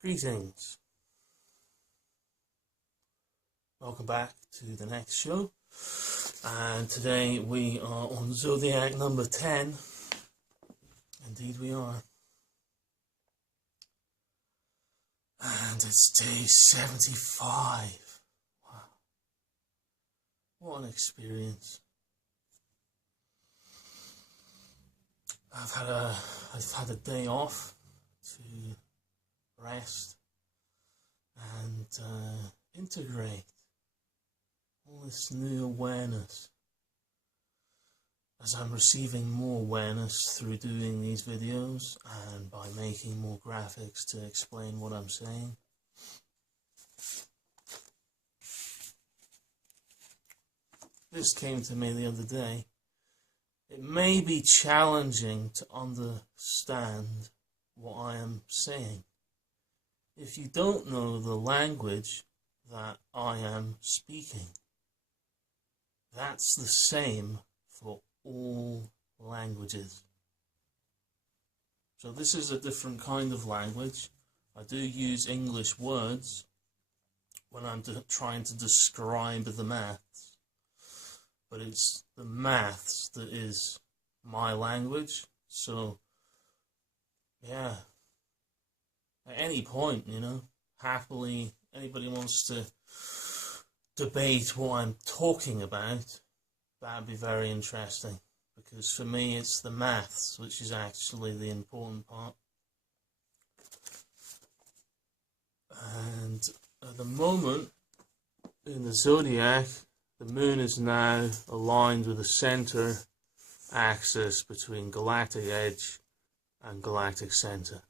Greetings. Welcome back to the next show. And today we are on Zodiac number 10. Indeed we are. And it's day 75. Wow. What an experience. I've had a day off to rest and integrate all this new awareness as I'm receiving more awareness through doing these videos and by making more graphics to explain what I'm saying. This came to me the other day. It may be challenging to understand what I am saying if you don't know the language that I am speaking. That's the same for all languages. So this is a different kind of language. I do use English words when I'm trying to describe the maths, but it's the maths that is my language. So yeah, at any point, happily, anybody wants to debate what I'm talking about, that'd be very interesting, because for me it's the maths which is actually the important part. And at the moment in the Zodiac, the moon is now aligned with the center axis between galactic edge and galactic center.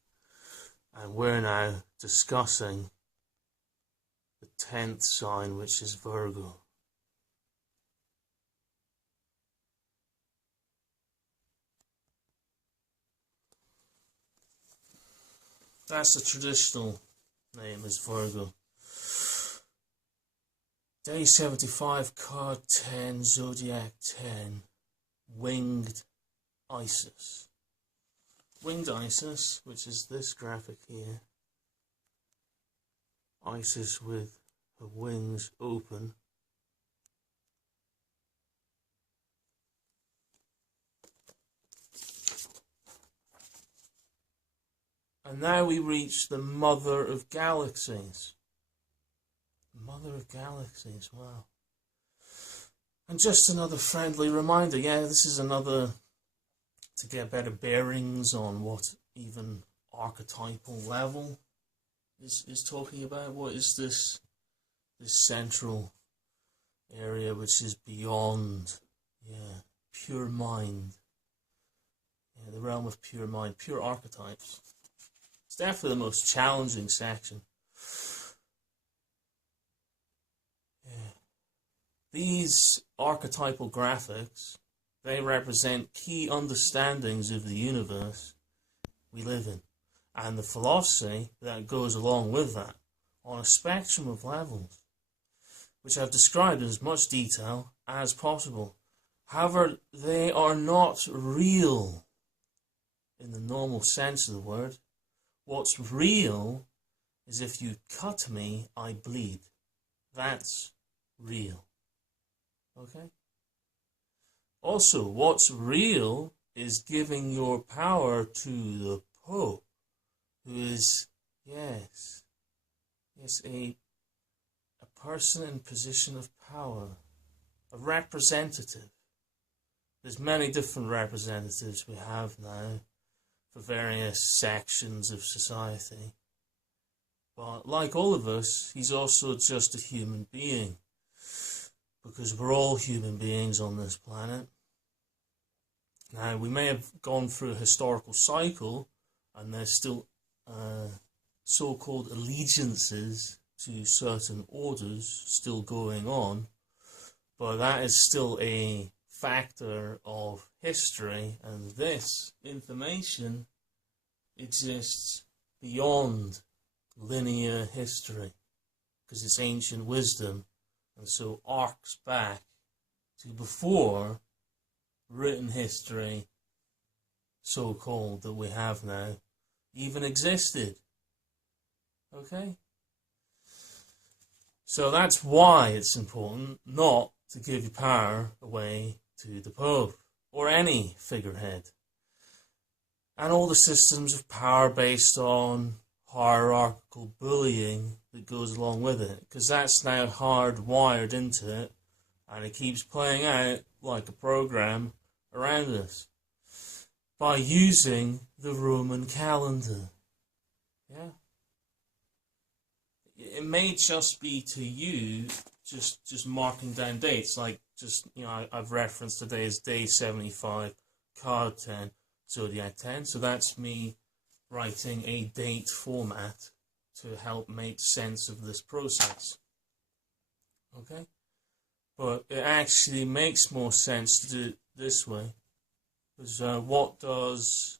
And we're now discussing the 10th sign, which is Virgo. That's the traditional name, is Virgo. Day 75, card 10, Zodiac 10, Winged Isis. Winged Isis, which is this graphic here. Isis with her wings open. And now we reach the Mother of Galaxies. Mother of Galaxies, wow. And just another friendly reminder, this is another to get better bearings on what even archetypal level is talking about. What is this central area which is beyond pure mind, the realm of pure mind, pure archetypes. It's definitely the most challenging section. These archetypal graphics, they represent key understandings of the universe we live in, and the philosophy that goes along with that on a spectrum of levels, which I've described in as much detail as possible. However, they are not real in the normal sense of the word. What's real is if you cut me, I bleed. That's real. Okay? Also, what's real is giving your power to the Pope, who is, a person in position of power, a representative. There's many different representatives we have now for various sections of society. But like all of us, he's also just a human being, because we're all human beings on this planet. Now, we may have gone through a historical cycle, and there's still so-called allegiances to certain orders still going on, but that is still a factor of history, and this information exists beyond linear history, because it's ancient wisdom, and so arcs back to before written history, so-called, that we have now even existed. Okay? So that's why it's important not to give your power away to the Pope or any figurehead. And all the systems of power based on hierarchical bullying that goes along with it, because that's now hardwired into it, and it keeps playing out like a program around us by using the Roman calendar. Yeah. It may just be to you just marking down dates, like I've referenced today as day 75, card 10, Zodiac 10. So that's me writing a date format to help make sense of this process. Okay? But it actually makes more sense to do it this way. Because what does,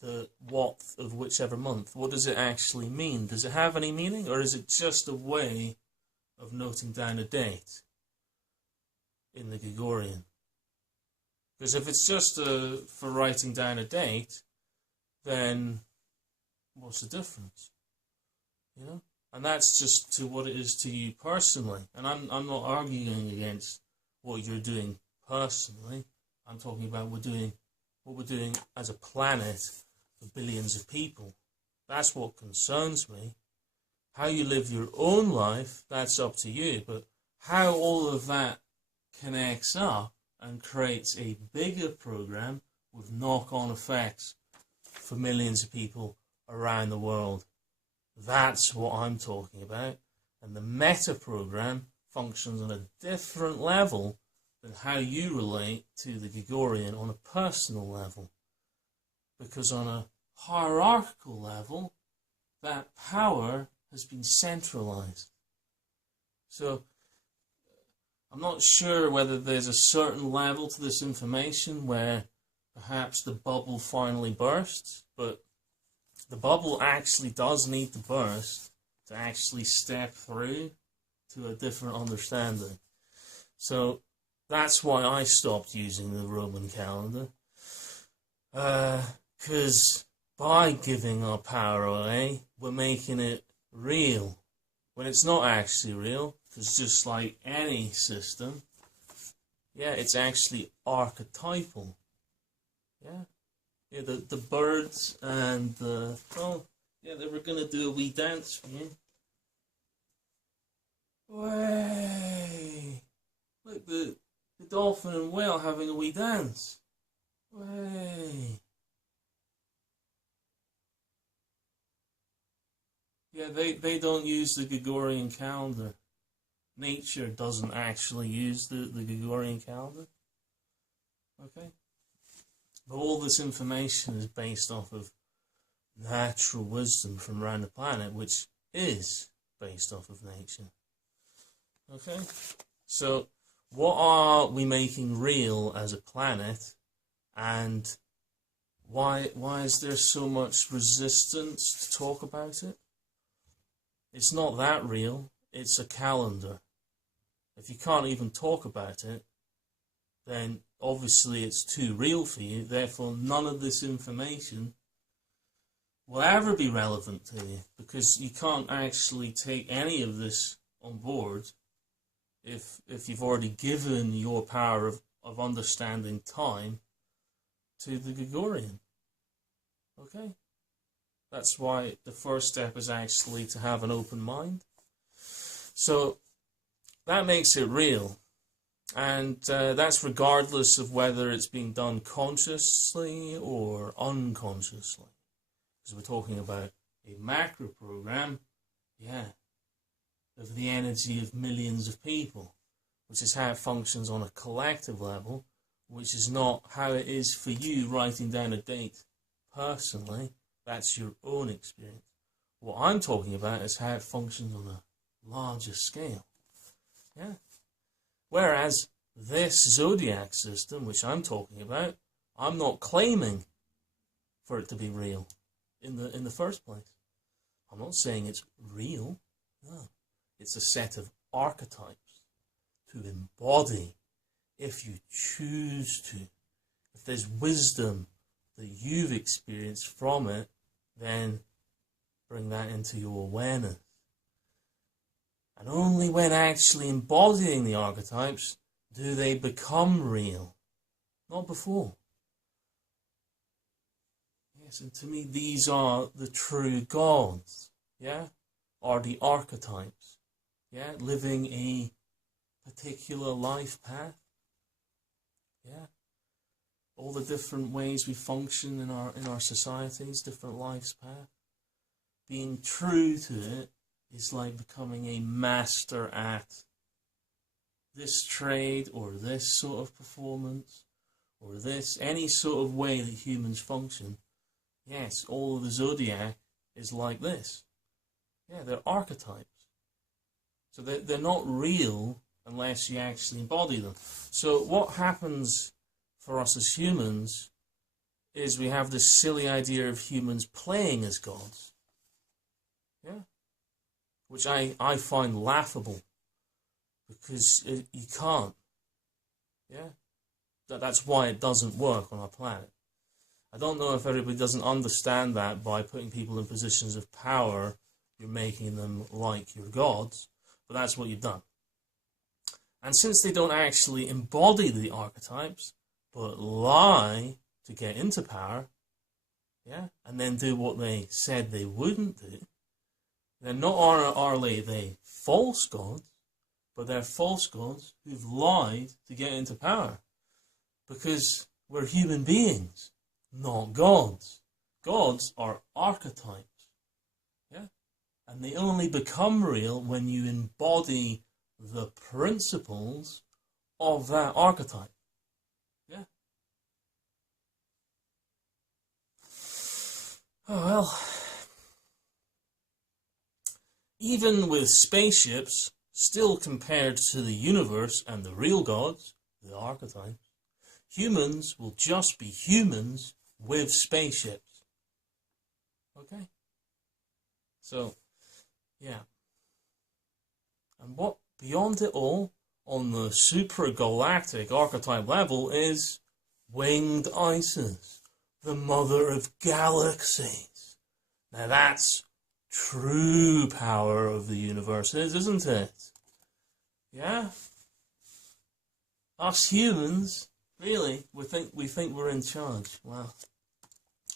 the what of whichever month, what does it actually mean? Does it have any meaning, or is it just a way of noting down a date in the Gregorian? Because if it's just for writing down a date, then what's the difference? You know? And that's just to what it is to you personally. And I'm not arguing against what you're doing personally. I'm talking about what we're doing as a planet for billions of people. That's what concerns me. How you live your own life, that's up to you. But how all of that connects up and creates a bigger program with knock-on effects for millions of people around the world. That's what I'm talking about. And the meta program functions on a different level than how you relate to the Gregorian on a personal level. Because on a hierarchical level, that power has been centralized. So I'm not sure whether there's a certain level to this information where perhaps the bubble finally bursts, but the bubble actually does need to burst to actually step through to a different understanding. So that's why I stopped using the Roman calendar. Because by giving our power away, we're making it real. When it's not actually real, because just like any system, it's actually archetypal. Yeah, the birds and they were going to do a wee dance for you. Way! Look, the dolphin and whale having a wee dance. Way! Yeah, they don't use the Gregorian calendar. Nature doesn't actually use the Gregorian calendar. Okay? But all this information is based off of natural wisdom from around the planet, which is based off of nature. Okay? So, what are we making real as a planet, and why is there so much resistance to talk about it? It's not that real, it's a calendar. If you can't even talk about it, then obviously it's too real for you, therefore none of this information will ever be relevant to you, because you can't actually take any of this on board if you've already given your power of understanding time to the Gregorian. Okay? That's why the first step is actually to have an open mind. So that makes it real. And that's regardless of whether it's being done consciously or unconsciously. Because we're talking about a macro program, of the energy of millions of people, which is how it functions on a collective level, which is not how it is for you writing down a date personally. That's your own experience. What I'm talking about is how it functions on a larger scale. Yeah. Whereas this Zodiac system, which I'm talking about, I'm not claiming for it to be real in the first place. I'm not saying it's real. No. It's a set of archetypes to embody if you choose to. If there's wisdom that you've experienced from it, then bring that into your awareness. And only when actually embodying the archetypes do they become real. Not before. Yes, and to me these are the true gods, yeah? Are the archetypes, yeah? Living a particular life path, yeah? All the different ways we function in our societies, different lives path. Being true to it is like becoming a master at this trade or this sort of performance or this, any sort of way that humans function. Yes, all of the Zodiac is like this. Yeah, they're archetypes. So they're not real unless you actually embody them. So what happens for us as humans is we have this silly idea of humans playing as gods. Yeah? Which I find laughable. Because you can't. Yeah? That's why it doesn't work on our planet. I don't know if everybody doesn't understand that by putting people in positions of power, you're making them like your gods, but that's what you've done. And since they don't actually embody the archetypes, but lie to get into power, yeah, and then do what they said they wouldn't do, then not only are they false gods, but they're false gods who've lied to get into power. Because we're human beings, not gods. Gods are archetypes, yeah? And they only become real when you embody the principles of that archetype, yeah? Oh well. Even with spaceships, still compared to the universe and the real gods, the archetypes, humans will just be humans with spaceships. Okay? So, yeah. And what, beyond it all, on the supragalactic archetype level, is winged Isis, the mother of galaxies. Now that's true power of the universe, isn't it? Yeah? Us humans, really, we think we're in charge. Wow.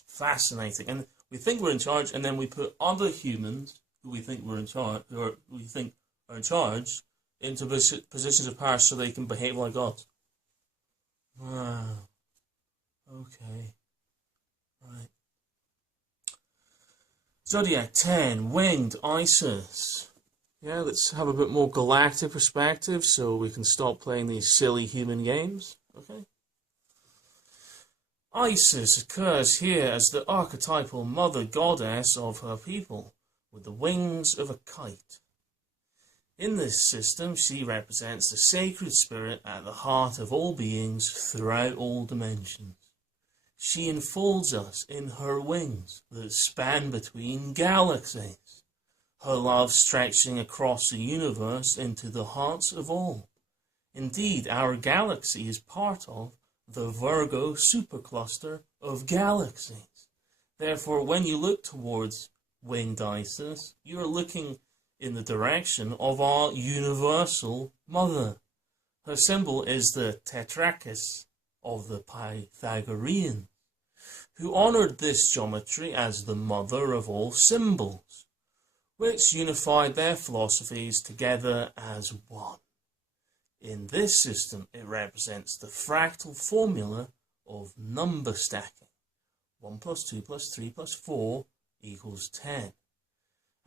Fascinating. And we think we're in charge, and then we put other humans who we think we're in charge, or we think are in charge, into positions of power so they can behave like gods. Wow. Okay. Right. Zodiac 10, Winged Isis. Yeah, let's have a bit more galactic perspective so we can stop playing these silly human games. Okay. Isis occurs here as the archetypal mother goddess of her people, with the wings of a kite. In this system, she represents the sacred spirit at the heart of all beings throughout all dimensions. She enfolds us in her wings that span between galaxies, her love stretching across the universe into the hearts of all. Indeed, our galaxy is part of the Virgo supercluster of galaxies. Therefore, when you look towards winged Isis, you are looking in the direction of our universal mother. Her symbol is the tetrakis of the Pythagoreans, who honoured this geometry as the mother of all symbols, which unified their philosophies together as one. In this system, it represents the fractal formula of number stacking. 1 plus 2 plus 3 plus 4 equals 10.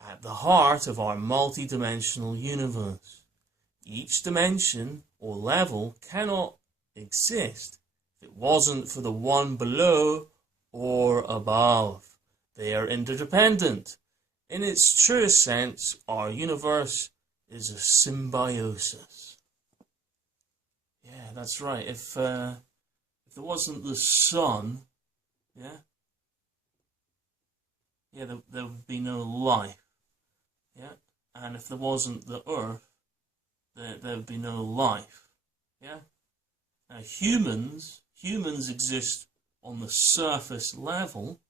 At the heart of our multi-dimensional universe, each dimension or level cannot exist if it wasn't for the one below or above. They are interdependent. In its truest sense, our universe is a symbiosis. Yeah, that's right. If there wasn't the sun, there would be no life. Yeah, and if there wasn't the earth, there would be no life. Yeah. Now humans exist on the surface level,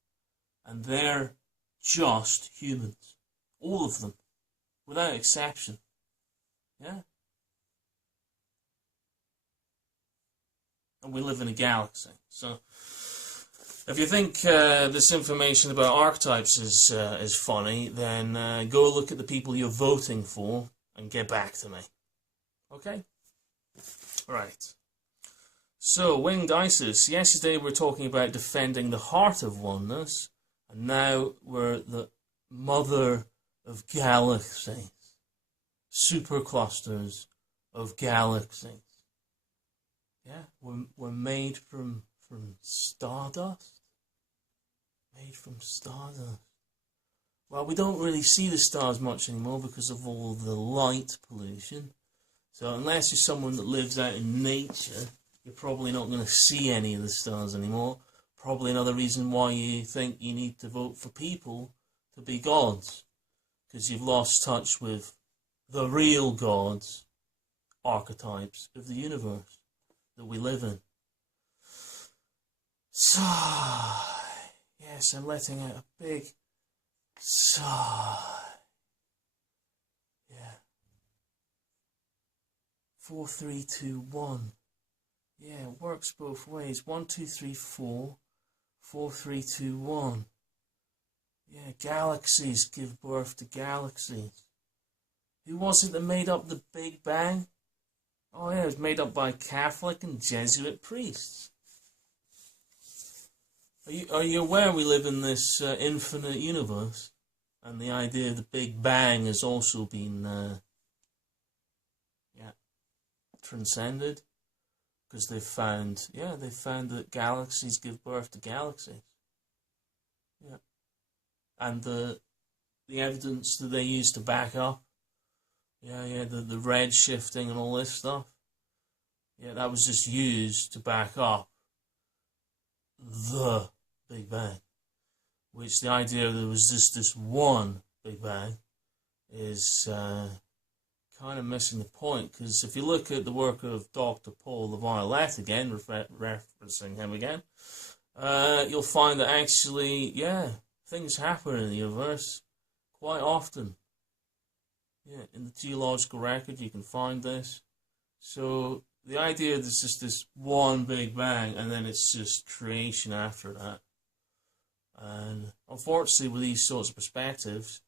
and they're just humans. All of them, without exception. Yeah? And we live in a galaxy. So, if you think this information about archetypes is funny, then go look at the people you're voting for and get back to me. Okay? Right. So, Winged Isis. Yesterday we were talking about defending the heart of oneness, and now we're the mother of galaxies. Superclusters of galaxies. Yeah, we're made from stardust. Made from stardust. Well, we don't really see the stars much anymore because of all the light pollution. So unless you're someone that lives out in nature, you're probably not going to see any of the stars anymore. Probably another reason why you think you need to vote for people to be gods. Because you've lost touch with the real gods, archetypes of the universe that we live in. Sigh. Yes, I'm letting out a big sigh. Yeah. 4, 3, 2, 1. Yeah, it works both ways. 1, 2, 3, 4. 4, 3, 2, 1. Yeah, galaxies give birth to galaxies. Who was it that made up the Big Bang? Oh yeah, it was made up by Catholic and Jesuit priests. Are you aware we live in this infinite universe? And the idea of the Big Bang has also been transcended? Because they've found that galaxies give birth to galaxies. Yeah. And the evidence that they use to back up, the red shifting and all this stuff, that was just used to back up the Big Bang. Which the idea there was just this one Big Bang is kind of missing the point, because if you look at the work of Dr. Paul the Violet again, referencing him again, you'll find that actually, things happen in the universe quite often. Yeah, in the geological record you can find this. So the idea there's just this one Big Bang and then it's just creation after that. And unfortunately with these sorts of perspectives,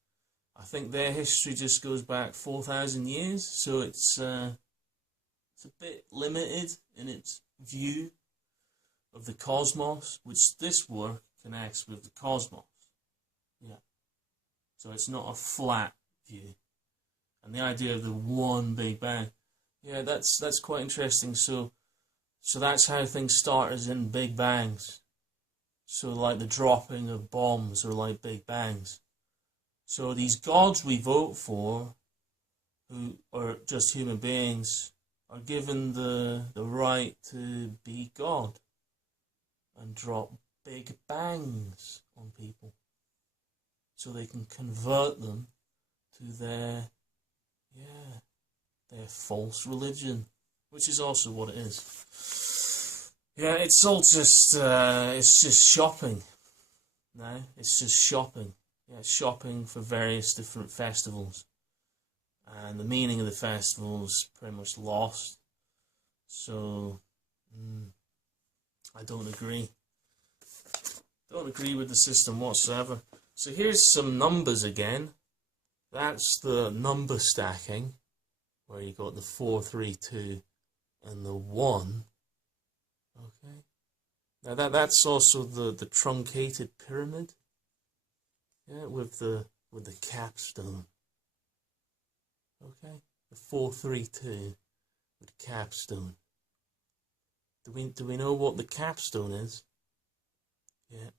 I think their history just goes back 4,000 years, so it's a bit limited in its view of the cosmos, which this work connects with the cosmos. Yeah. So it's not a flat view. And the idea of the one Big Bang, that's quite interesting. So that's how things start, as in Big Bangs. So like the dropping of bombs are like Big Bangs. So these gods we vote for, who are just human beings, are given the right to be God and drop big bangs on people. So they can convert them to their false religion, which is also what it is. Yeah, it's all just, it's just shopping. No, it's just shopping. Yeah, shopping for various different festivals. And the meaning of the festival is pretty much lost. So, I don't agree. Don't agree with the system whatsoever. So here's some numbers again. That's the number stacking, where you got the 4, 3, 2 and the 1. Okay. Now that's also the truncated pyramid. Yeah, with the capstone. Okay, the 4, 3, 2 with capstone. Do we know what the capstone is? Yeah,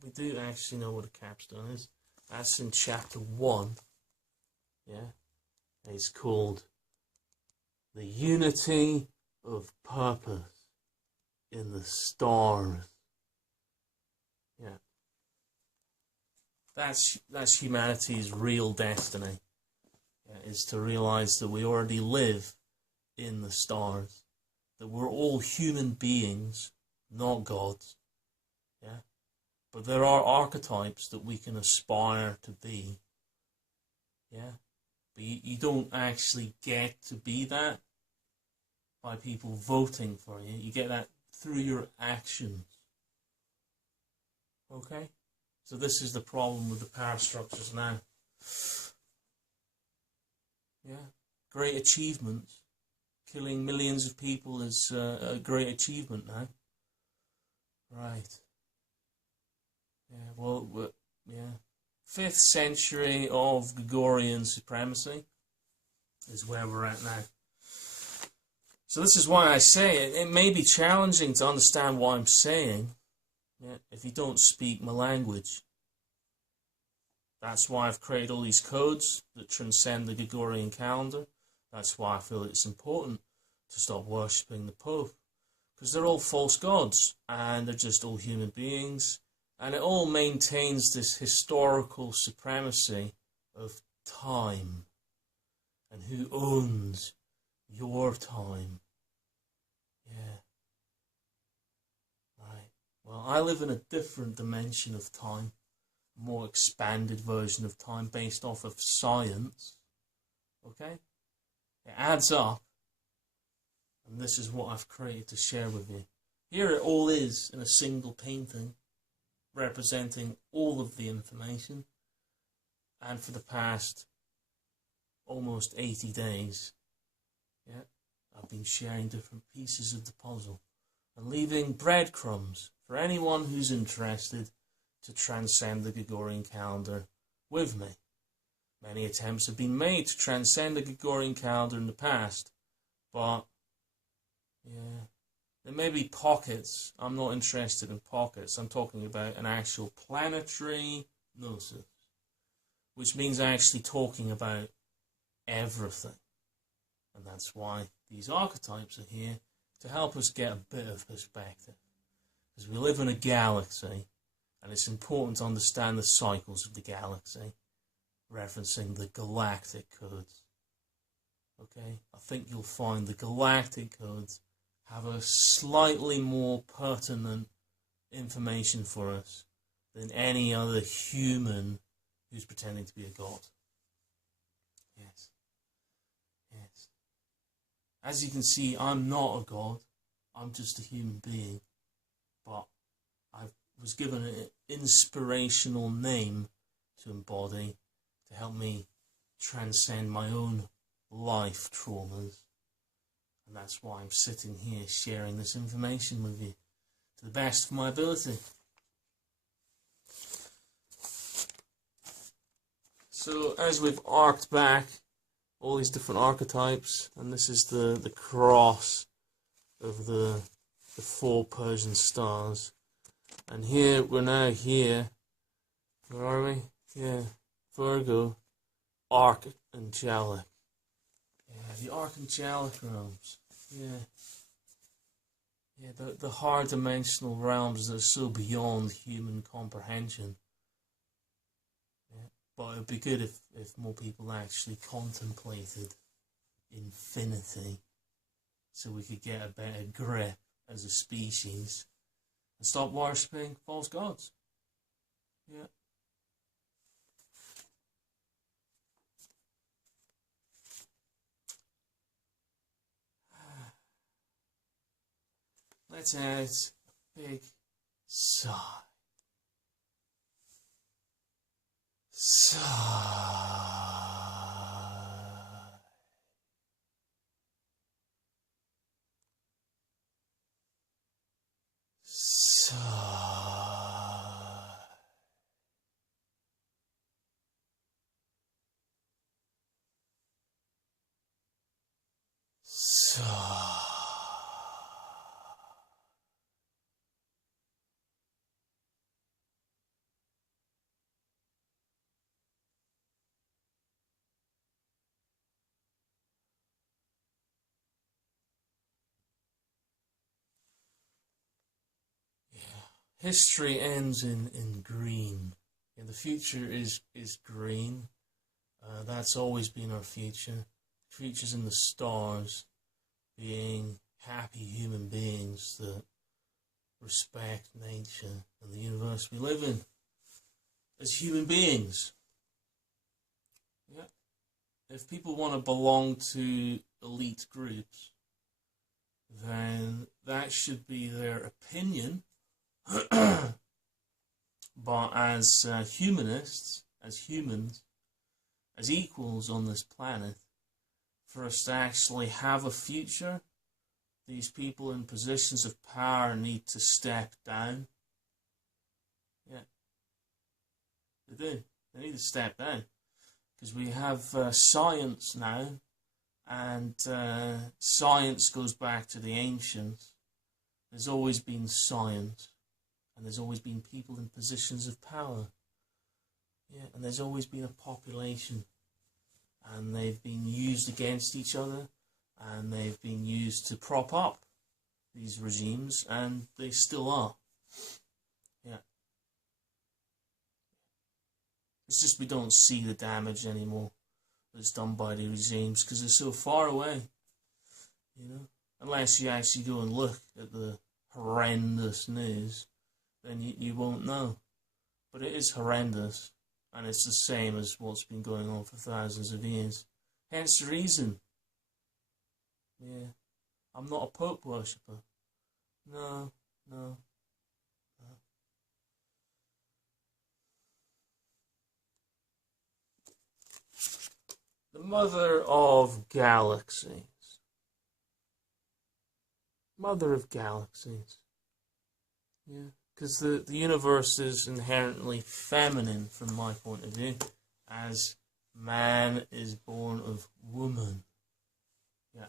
we do actually know what a capstone is. That's in chapter 1. Yeah, it's called the unity of purpose in the stars. Yeah. That's humanity's real destiny, is to realize that we already live in the stars, that we're all human beings, not gods. Yeah, But there are archetypes that we can aspire to be. Yeah? But you don't actually get to be that by people voting for you. You get that through your actions. Okay? So this is the problem with the power structures now. Yeah? Great achievements. Killing millions of people is a great achievement now. Right. Yeah, well, yeah. 5th century of Gregorian supremacy is where we're at now. So this is why I say it may be challenging to understand what I'm saying, yeah, if you don't speak my language. That's why I've created all these codes that transcend the Gregorian calendar. That's why I feel it's important to stop worshipping the Pope. Because they're all false gods, and they're just all human beings. And it all maintains this historical supremacy of time. And who owns your time. Yeah. Right. Well, I live in a different dimension of time. A more expanded version of time based off of science. Okay? It adds up. And this is what I've created to share with you. Here it all is in a single painting, representing all of the information. And for the past almost 80 days, yeah, I've been sharing different pieces of the puzzle and leaving breadcrumbs for anyone who's interested to transcend the Gregorian calendar with me. Many attempts have been made to transcend the Gregorian calendar in the past, but yeah, there may be pockets. I'm not interested in pockets. I'm talking about an actual planetary gnosis, which means actually talking about everything. And that's why these archetypes are here, to help us get a bit of perspective. Because we live in a galaxy, and it's important to understand the cycles of the galaxy, referencing the galactic codes. Okay? I think you'll find the galactic codes have a slightly more pertinent information for us than any other human who's pretending to be a god. Yes. Yes. As you can see, I'm not a god. I'm just a human being. But I was given an inspirational name to embody to help me transcend my own life traumas. And that's why I'm sitting here sharing this information with you to the best of my ability. So as we've arced back all these different archetypes, and this is the cross of the 4 Persian stars. And here, we're now here, where are we? Yeah, Virgo, Archetypal. Yeah, the archetypal realms. Yeah. Yeah, the higher dimensional realms that are so beyond human comprehension. Yeah. But it would be good if more people actually contemplated infinity, so we could get a better grip as a species and stop worshipping false gods. Yeah. Let's add a big sigh. Sigh. Sigh. Sigh. History ends in green. Yeah, the future is green. That's always been our future. Creatures in the stars being happy human beings that respect nature and the universe we live in as human beings. Yeah. If people want to belong to elite groups, then that should be their opinion. But as humanists, as humans, as equals on this planet, for us to actually have a future, these people in positions of power need to step down. Yeah. They do. They need to step down. Because we have science now, and science goes back to the ancients. There's always been science, and there's always been people in positions of power. Yeah, and there's always been a population, and they've been used against each other, and they've been used to prop up these regimes, and they still are. Yeah. It's just we don't see the damage anymore that's done by the regimes because they're so far away, you know. Unless you actually go and look at the horrendous news, then you won't know. But it is horrendous, and it's the same as what's been going on for thousands of years. Hence the reason. Yeah, I'm not a Pope worshipper. No. The mother of galaxies. Mother of galaxies. Yeah, because the universe is inherently feminine from my point of view, as man is born of woman. Yeah,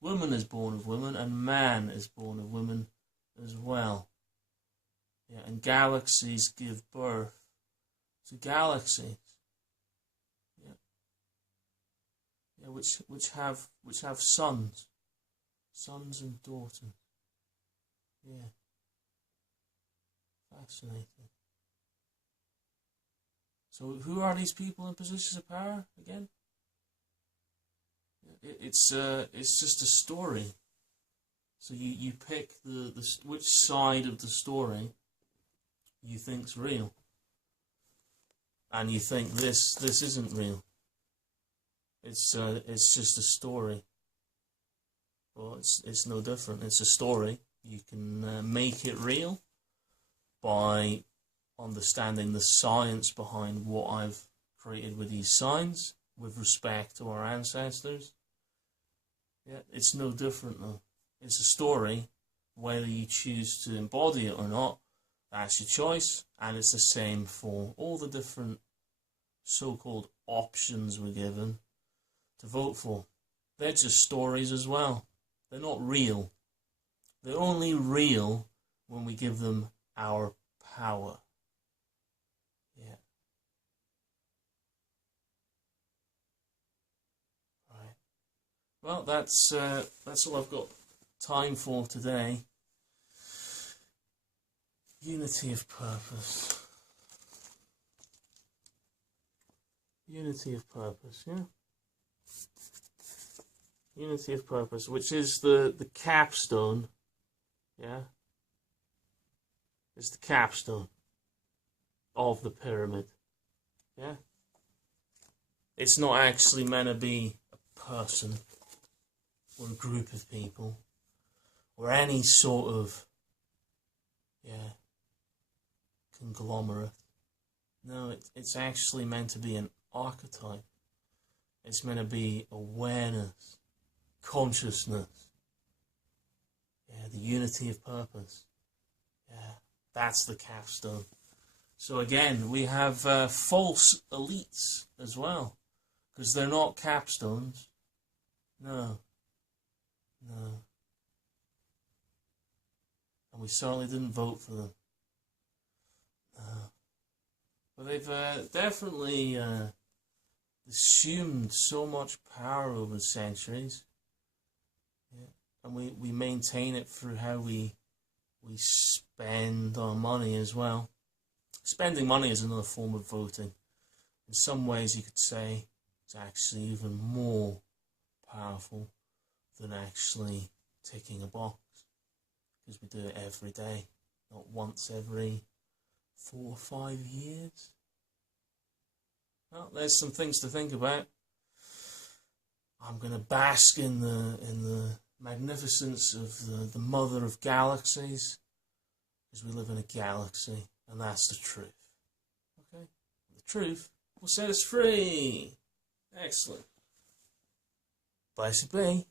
woman is born of woman, and man is born of woman as well. Yeah, and galaxies give birth to galaxies. Yeah, which have sons and daughters. Yeah, fascinating. So who are these people in positions of power again? It's just a story. So you pick which side of the story you think's real, and you think this isn't real. It's just a story. Well, it's no different. It's a story. You can make it real by understanding the science behind what I've created with these signs with respect to our ancestors. Yeah, it's no different though. It's a story. Whether you choose to embody it or not, that's your choice. And it's the same for all the different so-called options we're given to vote for. They're just stories as well. They're not real. They're only real when we give them our power. Yeah. Right. Well, that's all I've got time for today. Unity of purpose. Unity of purpose, yeah. Unity of purpose, which is the capstone, yeah? It's the capstone of the pyramid, yeah? It's not actually meant to be a person or a group of people or any sort of, yeah, conglomerate. No, it's actually meant to be an archetype. It's meant to be awareness. Consciousness. Yeah, the unity of purpose. Yeah, that's the capstone. So again, we have false elites as well, because they're not capstones. No. And we certainly didn't vote for them. No. But they've definitely assumed so much power over the centuries. Yeah. And we maintain it through how we spend our money as well. Spending money is another form of voting. In some ways you could say it's actually even more powerful than actually ticking a box, because we do it every day. not once every 4 or 5 years. Well, there's some things to think about. I'm going to bask in the magnificence of the mother of galaxies, because we live in a galaxy, and that's the truth. Okay? The truth will set us free. Excellent. Blessed be.